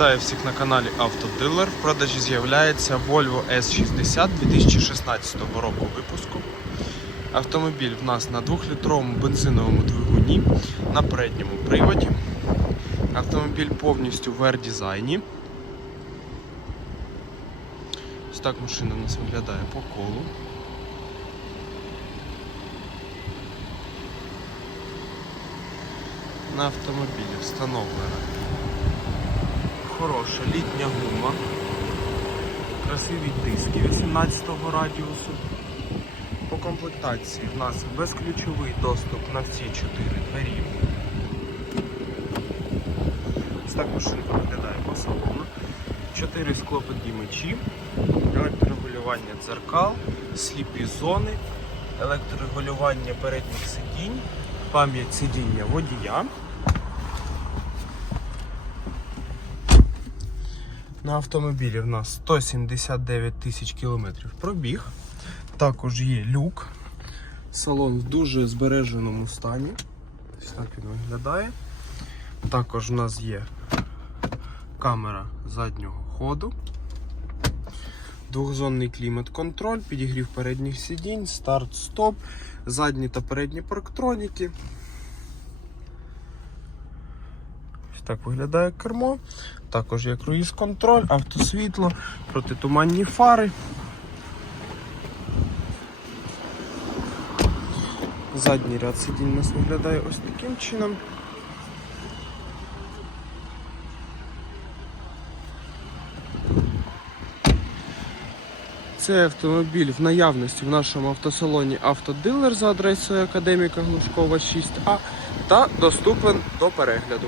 Вітаю всіх на каналі Автодилер. В продажі з'являється Volvo S60 2016 року випуску. Автомобіль в нас на 2-літровому бензиновому двигуні на передньому приводі. Автомобіль повністю в R-дизайні. Ось так машина у нас виглядає по колу. На автомобілі встановлена хороша літня гума, красиві диски 18-го радіусу. По комплектації в нас безключовий доступ на всі 4 двері. Ось так машинка виглядає по салону. 4 склоподіймачі, електрорегулювання дзеркал, сліпі зони, електрорегулювання передніх сидінь, пам'ять сидіння водія. На автомобілі в нас 179 тисяч кілометрів пробіг. Також є люк. Салон в дуже збереженому стані. Ось так він виглядає. Також у нас є камера заднього ходу. Двохзонний клімат-контроль, підігрів передніх сидінь, старт-стоп, задні та передні парктроніки. Ось так виглядає кермо. Також є круїз-контроль, автосвітло, протитуманні фари. Задній ряд сидінь у нас виглядає ось таким чином. Цей автомобіль в наявності в нашому автосалоні Автодилер за адресою Академіка Глушкова 6А та доступен до перегляду.